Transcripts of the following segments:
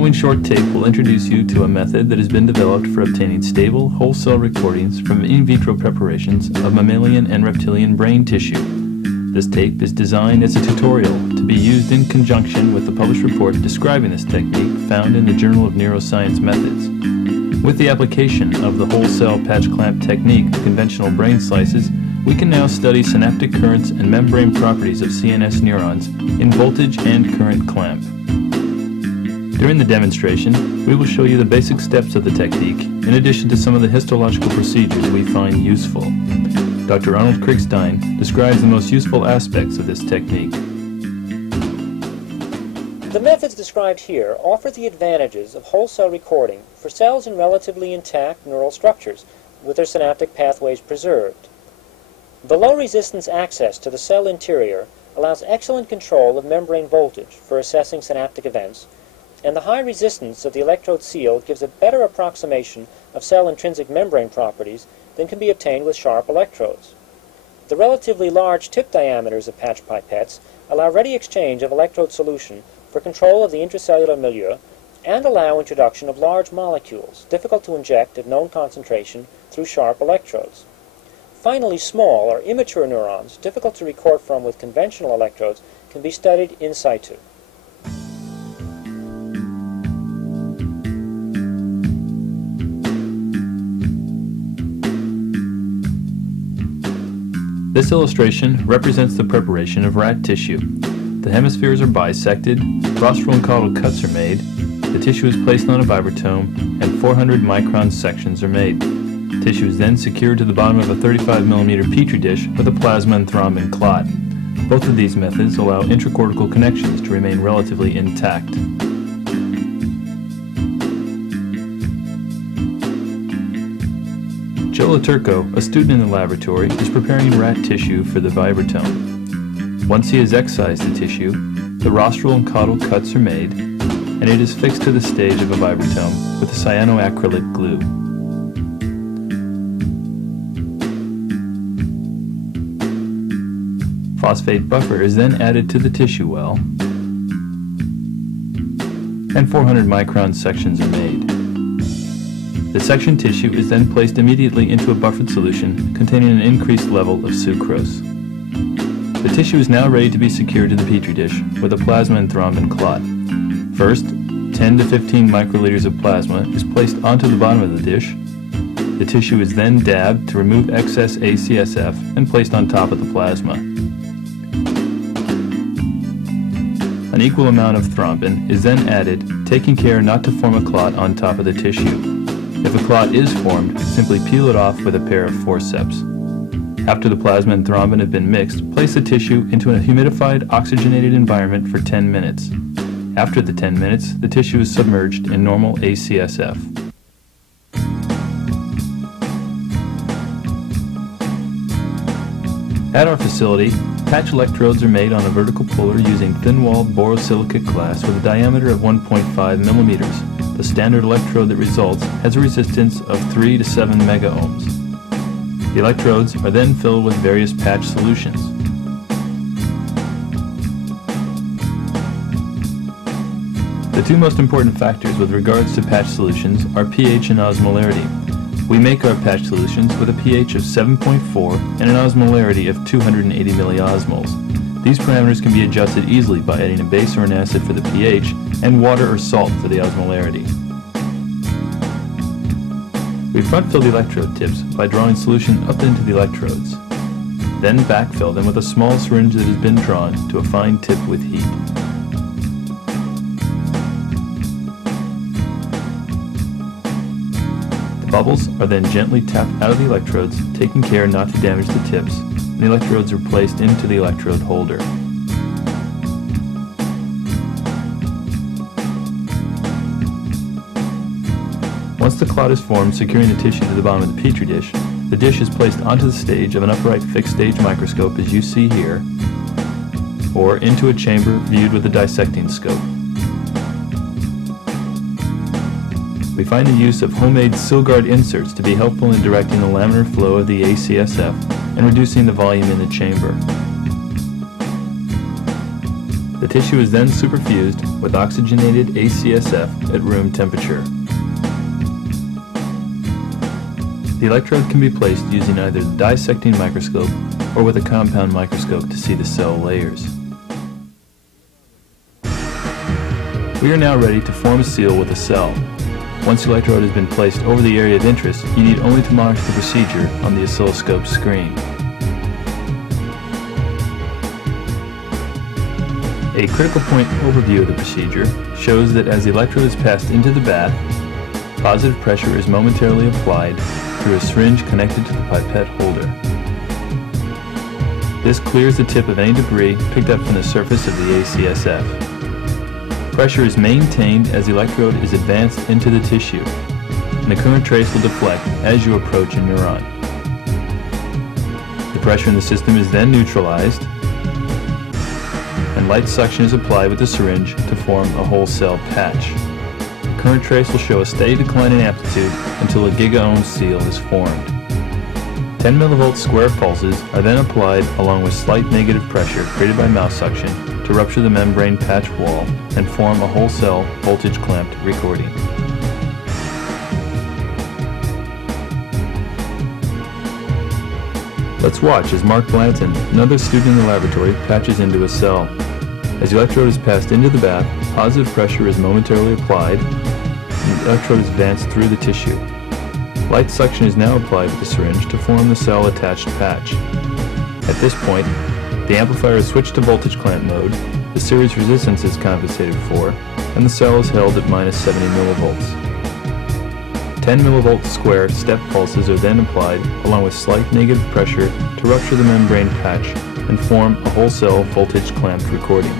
following short tape will introduce you to a method that has been developed for obtaining stable, whole cell recordings from in vitro preparations of mammalian and reptilian brain tissue. This tape is designed as a tutorial to be used in conjunction with the published report describing this technique found in the Journal of Neuroscience Methods. With the application of the whole cell patch clamp technique to conventional brain slices, we can now study synaptic currents and membrane properties of CNS neurons in voltage and current clamp. During the demonstration, we will show you the basic steps of the technique, in addition to some of the histological procedures we find useful. Dr. Arnold Kriegstein describes the most useful aspects of this technique. The methods described here offer the advantages of whole cell recording for cells in relatively intact neural structures, with their synaptic pathways preserved. The low resistance access to the cell interior allows excellent control of membrane voltage for assessing synaptic events, and the high resistance of the electrode seal gives a better approximation of cell intrinsic membrane properties than can be obtained with sharp electrodes. The relatively large tip diameters of patch pipettes allow ready exchange of electrode solution for control of the intracellular milieu and allow introduction of large molecules, difficult to inject at known concentration through sharp electrodes. Finally, small or immature neurons, difficult to record from with conventional electrodes, can be studied in situ. This illustration represents the preparation of rat tissue. The hemispheres are bisected, rostral and caudal cuts are made, the tissue is placed on a vibratome, and 400 micron sections are made. Tissue is then secured to the bottom of a 35 mm Petri dish with a plasma and thrombin clot. Both of these methods allow intracortical connections to remain relatively intact. Joe Laturco, a student in the laboratory, is preparing rat tissue for the vibratome. Once he has excised the tissue, the rostral and caudal cuts are made, and it is fixed to the stage of a vibratome with a cyanoacrylic glue. Phosphate buffer is then added to the tissue well, and 400 micron sections are made. The section tissue is then placed immediately into a buffered solution containing an increased level of sucrose. The tissue is now ready to be secured to the Petri dish with a plasma and thrombin clot. First, 10 to 15 microliters of plasma is placed onto the bottom of the dish. The tissue is then dabbed to remove excess ACSF and placed on top of the plasma. An equal amount of thrombin is then added, taking care not to form a clot on top of the tissue. If a clot is formed, simply peel it off with a pair of forceps. After the plasma and thrombin have been mixed, place the tissue into a humidified, oxygenated environment for 10 minutes. After the 10 minutes, the tissue is submerged in normal ACSF. At our facility, patch electrodes are made on a vertical puller using thin-walled borosilicate glass with a diameter of 1.5 millimeters. The standard electrode that results has a resistance of 3 to 7 megaohms. The electrodes are then filled with various patch solutions. The two most important factors with regards to patch solutions are pH and osmolarity. We make our patch solutions with a pH of 7.4 and an osmolarity of 280 milliosmoles. These parameters can be adjusted easily by adding a base or an acid for the pH and water or salt for the osmolarity. We front fill the electrode tips by drawing solution up into the electrodes. Then backfill them with a small syringe that has been drawn to a fine tip with heat. The bubbles are then gently tapped out of the electrodes, taking care not to damage the tips, and the electrodes are placed into the electrode holder. Once the clot is formed, securing the tissue to the bottom of the Petri dish, the dish is placed onto the stage of an upright fixed stage microscope as you see here, or into a chamber viewed with a dissecting scope. We find the use of homemade Silgard inserts to be helpful in directing the laminar flow of the ACSF and reducing the volume in the chamber. The tissue is then superfused with oxygenated ACSF at room temperature. The electrode can be placed using either the dissecting microscope or with a compound microscope to see the cell layers. We are now ready to form a seal with a cell. Once the electrode has been placed over the area of interest, you need only to monitor the procedure on the oscilloscope screen. A critical point overview of the procedure shows that as the electrode is passed into the bath, positive pressure is momentarily applied through a syringe connected to the pipette holder. This clears the tip of any debris picked up from the surface of the ACSF. Pressure is maintained as the electrode is advanced into the tissue, and the current trace will deflect as you approach a neuron. The pressure in the system is then neutralized, and light suction is applied with the syringe to form a whole cell patch. The current trace will show a steady decline in amplitude until a giga-ohm seal is formed. 10 millivolt square pulses are then applied along with slight negative pressure created by mouth suction to rupture the membrane patch wall and form a whole cell voltage clamped recording. Let's watch as Mark Blanton, another student in the laboratory, patches into a cell. As the electrode is passed into the bath, positive pressure is momentarily applied, and the electrode is advanced through the tissue. Light suction is now applied with the syringe to form the cell-attached patch. At this point, the amplifier is switched to voltage clamp mode, the series resistance is compensated for, and the cell is held at minus 70 millivolts. 10 millivolt square step pulses are then applied along with slight negative pressure to rupture the membrane patch and form a whole cell voltage clamped recording.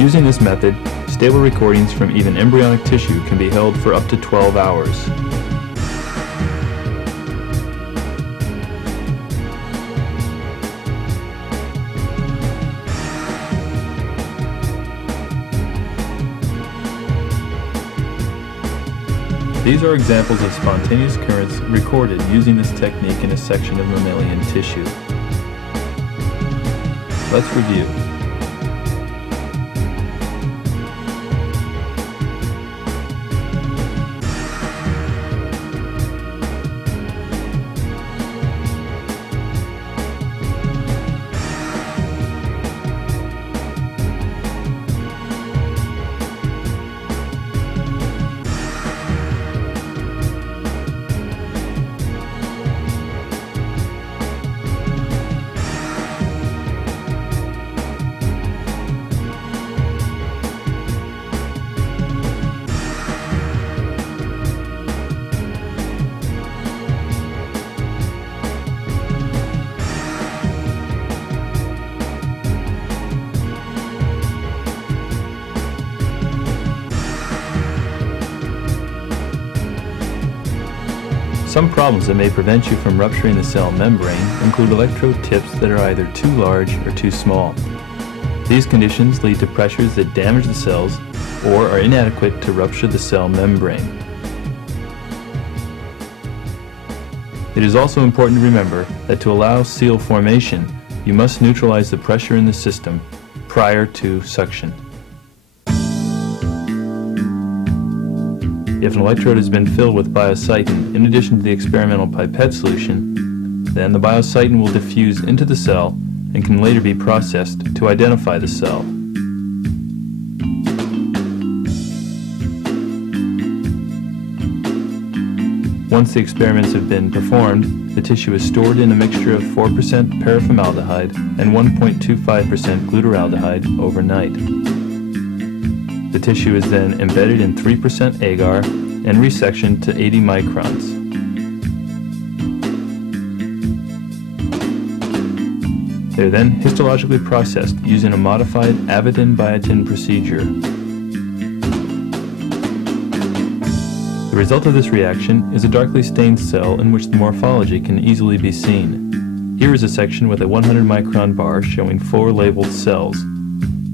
Using this method, stable recordings from even embryonic tissue can be held for up to 12 hours. These are examples of spontaneous currents recorded using this technique in a section of mammalian tissue. Let's review. Some problems that may prevent you from rupturing the cell membrane include electrode tips that are either too large or too small. These conditions lead to pressures that damage the cells or are inadequate to rupture the cell membrane. It is also important to remember that to allow seal formation, you must neutralize the pressure in the system prior to suction. If an electrode has been filled with biocytin in addition to the experimental pipette solution, then the biocytin will diffuse into the cell and can later be processed to identify the cell. Once the experiments have been performed, the tissue is stored in a mixture of 4% paraformaldehyde and 1.25% glutaraldehyde overnight. The tissue is then embedded in 3% agar and resectioned to 80 microns. They are then histologically processed using a modified avidin-biotin procedure. The result of this reaction is a darkly stained cell in which the morphology can easily be seen. Here is a section with a 100 micron bar showing 4 labeled cells.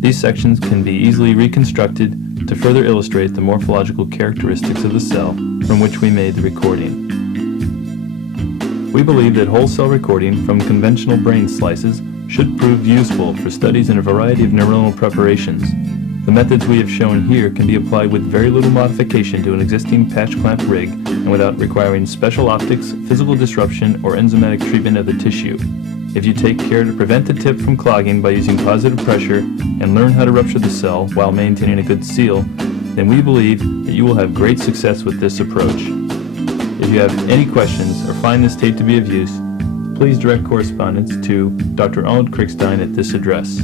These sections can be easily reconstructed to further illustrate the morphological characteristics of the cell from which we made the recording. We believe that whole cell recording from conventional brain slices should prove useful for studies in a variety of neuronal preparations. The methods we have shown here can be applied with very little modification to an existing patch clamp rig and without requiring special optics, physical disruption, or enzymatic treatment of the tissue. If you take care to prevent the tip from clogging by using positive pressure and learn how to rupture the cell while maintaining a good seal, then we believe that you will have great success with this approach. If you have any questions or find this tape to be of use, please direct correspondence to Dr. Arnold Krickstein at this address.